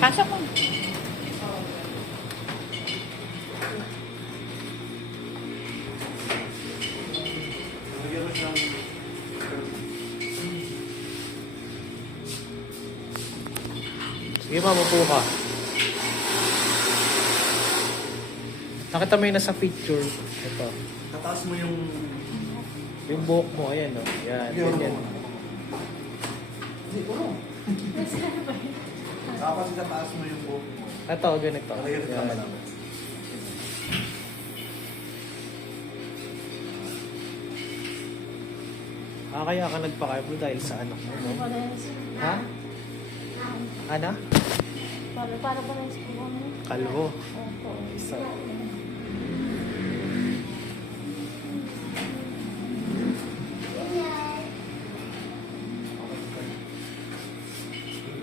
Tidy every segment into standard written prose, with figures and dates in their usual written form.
Pasok mo. Sige ma, mapo ka. Nakita mo yun nasa picture. Ito. Tataas mo yung... Yung buhok mo, ayan o. Yan, ganyan. Hindi, tulong. Tapos tataas mo yung buhok mo. Ito, ganito. Ayun, tama Yan. naman. Kaya ka nagpa-carbo dahil sa anak mo, no? Ha? Ana? Para pa rin sa kanya. Kalbo. Opo. Isa.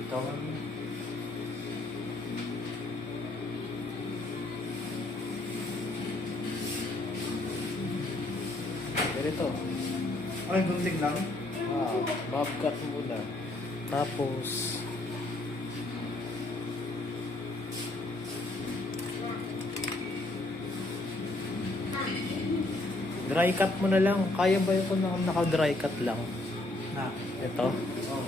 Ito. Ganito. Ay, gunting lang. Bobcat muna. Tapos, dry cut mo na lang. Kaya ba yun kung naka-dry cut lang? Na. Ito. Oh.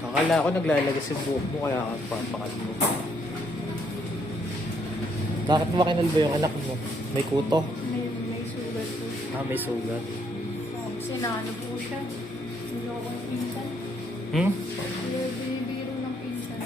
Akala ko naglalagay si buhok mo kaya ka papakal mo. Bakit mo kinalbo yung anak mo? May kuto? May sugat po. May sugat. Kasi naano po siya. Niloko ng pinsan. Hmm? Bibiro ng pinsan.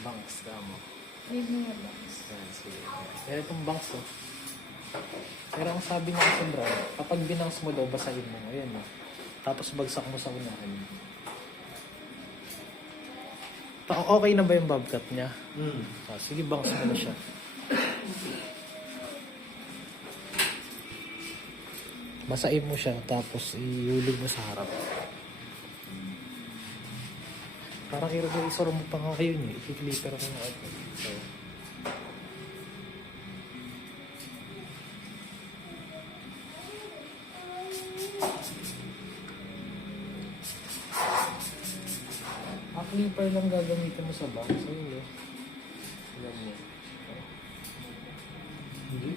Banks ka mo. Leave me alone. Yan, sige. Pero itong banks, oh. Pero ang sabi nga kasi bro, kapag binangs mo daw, basahin mo. Ayan, oh. Tapos bagsak mo sa unahan. Okay na ba yung bobcat niya? Sige, bangs mo na siya. Basahin mo siya, tapos ihulog mo sa harap. Parang i-resor mo pa nga kayo niya. I-clipper mo nga ito. So, clipper lang gagamitin mo sa box. Ayun eh. Alam mo. Hindi?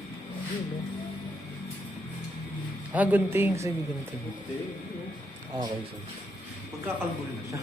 Hindi gunting. Sige, gunting. Okay, so. Pagkakalbol na siya.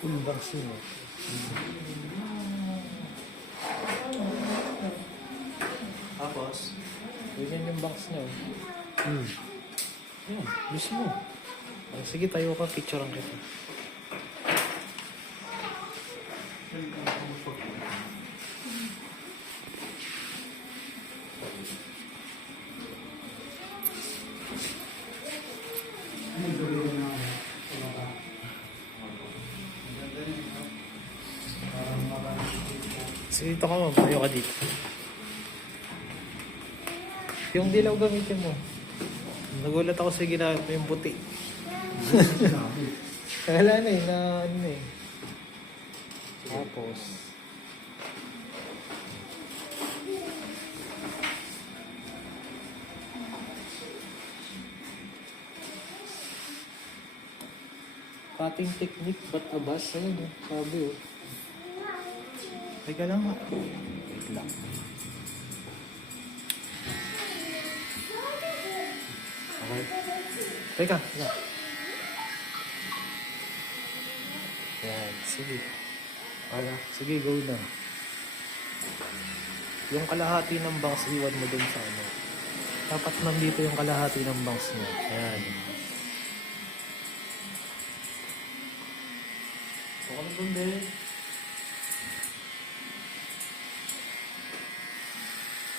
Full box yun eh. Tapos, Ganyan yung box niya oh. Yan, mismo. Sige, tayo ka. Picturean kita. Sige, dito ka mo. Tayo ka dito. Yung dilaw gamitin mo. Nagulat ako sa ginamit mo yung puti. Kala na eh, na ano na eh. Tapos, cutting technique, ba't abas? Ayun eh, sabi oh. Teka lang ha. Wait lang. Okay. Teka. Yan, sige. Wala. Sige, go na. Yung kalahati ng bangs, iwan mo dun sa ano. Dapat nandito yung kalahati ng bangs mo. Ayan. baka na dun din.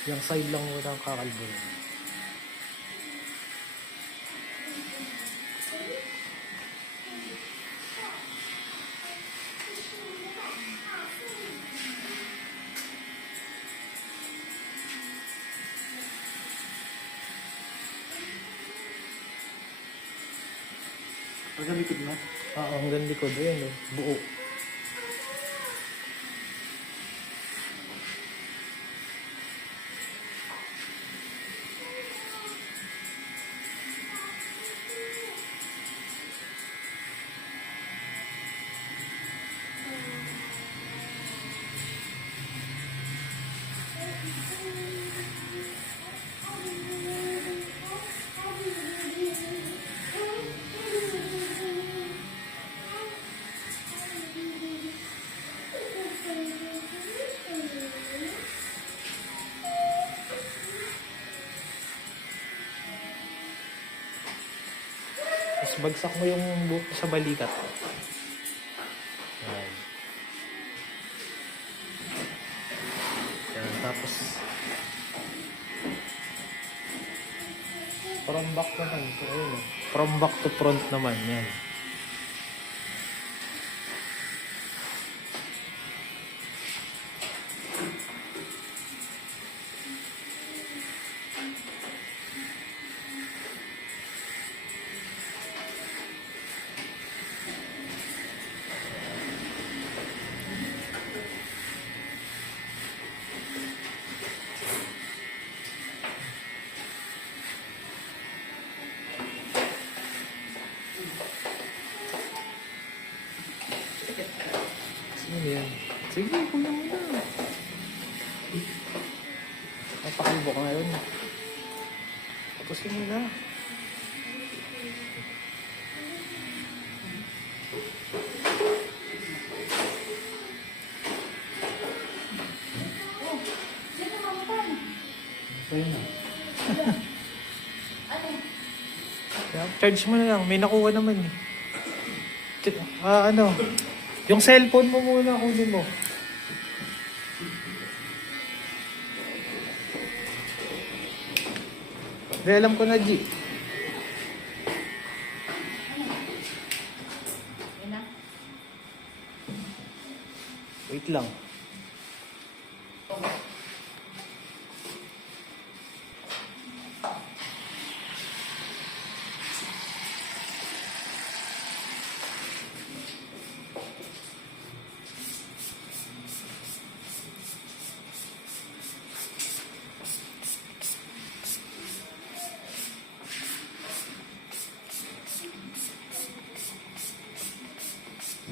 Yung side lang mo ng kakalbo. Hanggang likod na. Hanggang likod. Ayan eh. Buo. Tapos bagsak mo yung buhok sa balikat. Ayan. Ayan. Tapos from back naman. So, ayun, eh. From back to front naman. Yan. muna. Napakalbo ka ngayon. Tapusin mo na. Oh, sino mamutan? Sa'yo na. Ano? Charge mo na lang. May nakuha naman eh. Ano? Yung cellphone mo muna kunin mo. Hindi, alam ko na, G. Yun na. Wait lang.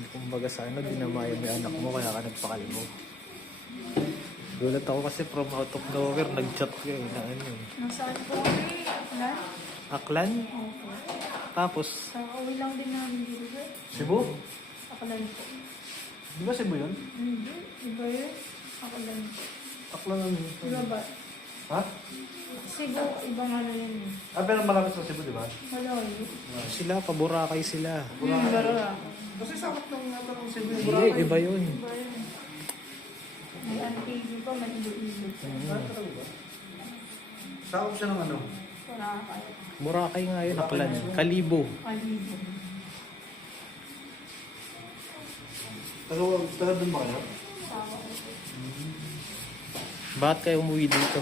Kumbaga sa ano, dinamayan mo yung anak mo kaya ka nagpakalmo. Gulat ako kasi from out of nowhere, nag-chat ka eh, na ano eh. Nasaan po kami? Aklan? Aklan? Opo. Tapos, Sa uwi lang din namin dito, sir. Cebu? Aklan po. Di ba Cebu yun? Hindi. Iba yun. Aklan po. Takla lang yun. Iba ba? Ha? Cebu, ibang ano yun. Ah, pero malapit sa Cebu, di ba? Malayo. sila, paborakay sila. Bara. Kasi sakot lang natin ng Cebu. Hindi, iba yun. Iba yun. May antigo pa, may ilo-ilo. Sakot siya ng ano? Wala kayo. Boracay nga yun, Aklan. Kalibo. Kalibo. Taga doon ba kayo? Tawa ko. Bakit kayo umuwi dito?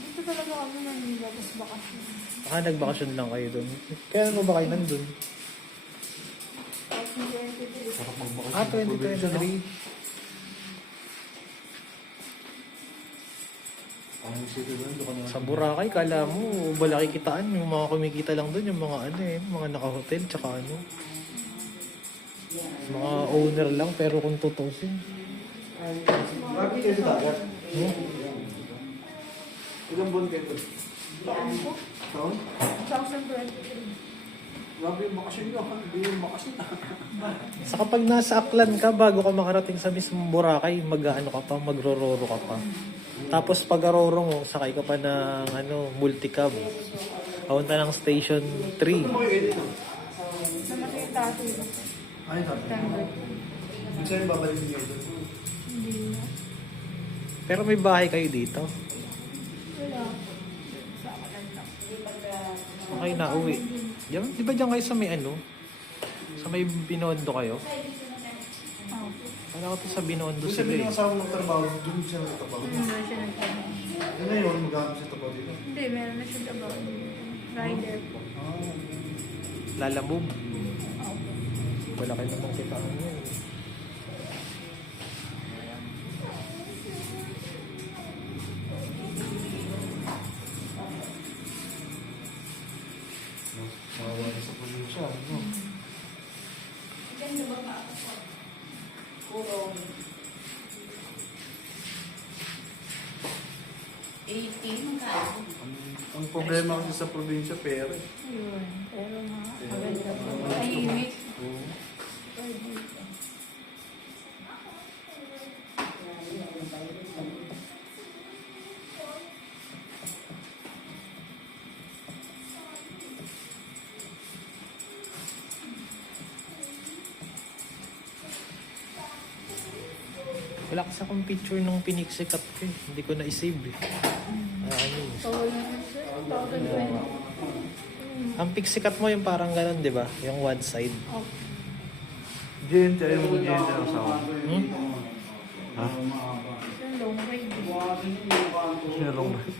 Dito talaga kami Manila, tapos bakasyon. Nagbakasyon lang kayo doon. Kaya ano ba kayo nandun? Tapos hindi yung titili. Sarap magbakasyon. Ah, 2023. Ang city doon, doon ka na. Sa Boracay, kala mo, malaki kitaan. Yung mga kumikita lang doon, yung mga ano eh, mga naka-hotel, tsaka ano. Mga owner lang, pero kung tutusin. Bakit kayo sa dagat? Hmm? Ilang buwan kayo doon? Yan po. Taon? 2023. Grabe yung bakasyon nyo. Hindi yung bakasyon. Sa kapag nasa Aklan ka, bago ka makarating sa mismong Boracay, mag-ano ka pa, magro-roro ka pa. Tapos pag aroro mo, sakay ka pa ng ano, multicab. Papunta ng station 3. Ano kayo dito? Namatay yung tatay ko. Ay, tato. September. Minsan yung babalik niyo doon. Hindi na. Pero may bahay kayo dito. Wala po. Sa Aklan lang. Okay na, uwi. Diyan, di ba diyan kayo sa may ano? Sa may Binondo kayo? Oo. Kala ko to sa Binondo Doon sila sabi eh. ng asawa ng trabaho, doon siya nagtatrabaho. Hindi siya nagtrabaho. Ano ngayon, magkakaroon siya trabaho dito? Hindi, meron na siya trabaho. Rider po. Lalamove. Opo. Wala kayo namang kitaan yun. Nawawala sa probinsya. Ano? Puro 18 ka. Ang problema kasi sa probinsya, pera. Yun. Pero maganda po. Tahimik. Oo. Pwede. Wala kasi akong picture nung piniksikat ko eh. Hindi ko na-save eh. Ano eh. So, yun sir. 2020. Ang piksikat mo yung parang ganun, di ba? Yung one side. Opo. Gente, ayaw mo gente ang asawa. Hmm? Ha? Yung long ride. Sinalong ba? Long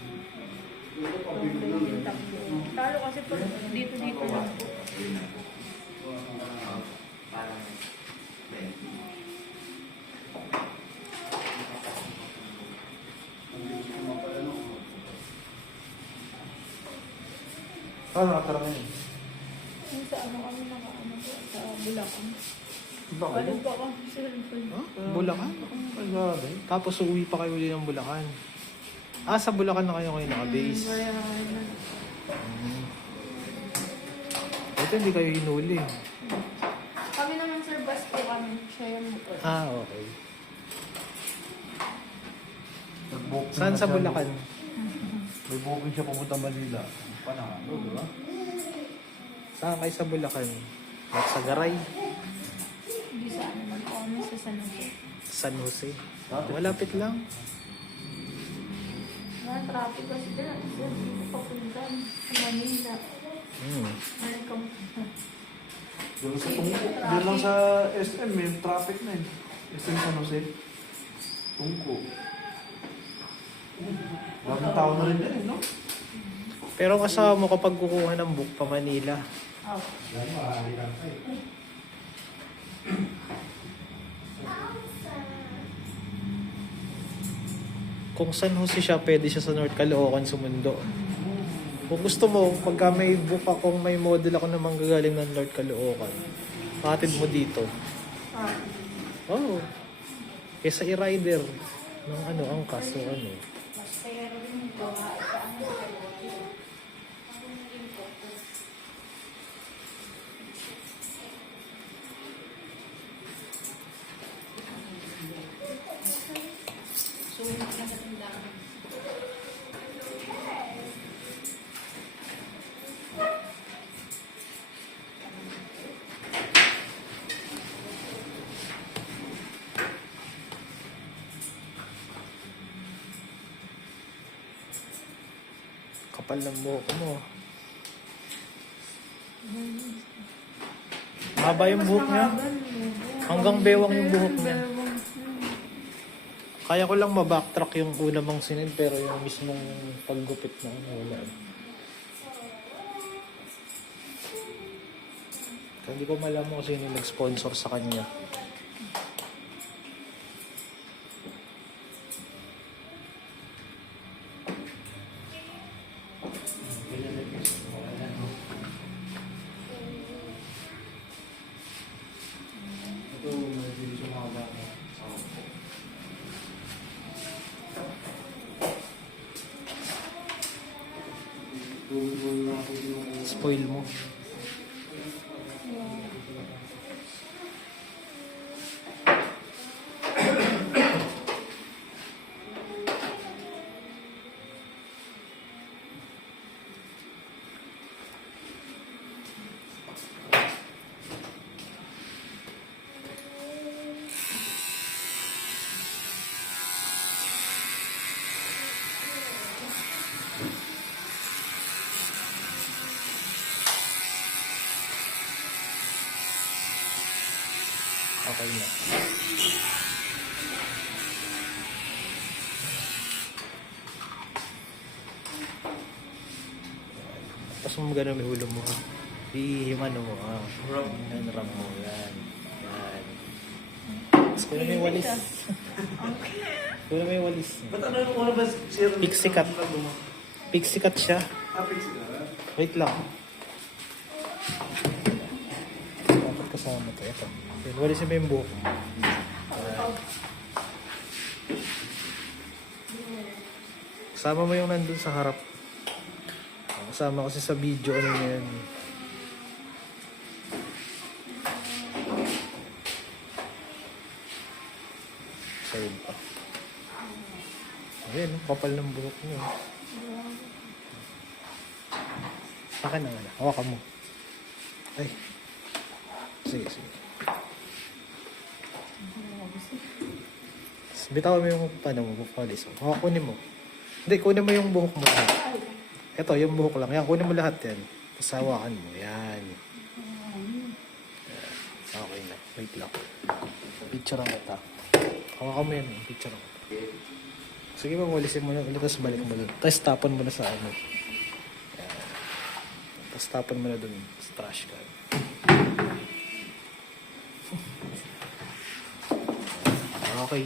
ride yung takbo. Talo kasi pag dito lang po. Paano nakatara ngayon? Yung sa ano kami nakaano po, sa Bulacan. Bakit? Balik pa ako sa cellphone. Huh? Bulacan? Ay, grabe. Tapos uuwi pa kayo ulit ng Bulacan. Sa Bulacan na kayo naka-base. Kaya Ito hindi kayo hinuli. kami naman sir, bus po kami. Siya yung motor. Okay. Nag-book Saan na sa siya. Bulacan? May booking siya pumunta Manila. Panalo, di ba? Saan kayo sa Bulacan? At sa Garay? Hindi sa ano man. Ako naman sa San Jose. San Jose? Malapit lang. Mga traffic kasi dyan. Kasi dito papunta sa Manila. Meron kang Doon sa Tungko. Doon lang sa SM, may traffic na eh. SM San Jose. Tungko. Daming tao na rin yan eh, no? Pero kasama mo kapag kukuha ng book pa Manila. out. Kung San Jose siya, pwede siya sa North Caloocan sumundo. Kung gusto mo, pagka may book akong may model ako na manggagaling ng North Caloocan, patid mo dito. Oh. Kesa i-rider ng angkas o ano. Mas kaya rin ito. Kapal ng buhok mo. Haba yung buhok niya. Hanggang bewang yung buhok niya. Kaya ko lang mabacktrack yung una mong sinid, pero yung mismong paggupit na wala. Kaya hindi ko malaman kung sino yung nag-sponsor sa kanya. Ito, may video mga bata. Spoil mo. Okay na. Tapos mo gano'n may ulo mo. Ihimano mo. Yan, ram mo. Yan. Yan. Tapos kung may walis. Kung may walis. Ba't ano yung una ba sir? Pixie cut. Pixie cut siya. Pixie cut? Wait lang. Dapat kasama to. Ito. Yan, walisin mo yung buhok. Kasama mo yung nandun sa harap. Kasama kasi sa video ano yan. Side pa. Ayan, kapal ng buhok niyo. Akin na nga. Hawakan mo. Ay. Sige, sige. Bitawan mo yung paano mo, bukalis mo. Kunin mo. Hindi, kunin mo yung buhok mo. Ito, yung buhok lang. Yan, kunin mo lahat yan. Tapos hawakan mo. Yan. Okay na. Wait lang. Picture ang kita. Hawakan mo yan. Picture ang kita. Sige ba, walisin mo na ulit. Tapos balik mo doon. Tapos tapon mo na sa ano. Yan. Tapos tapon mo na doon sa trash can. Okay.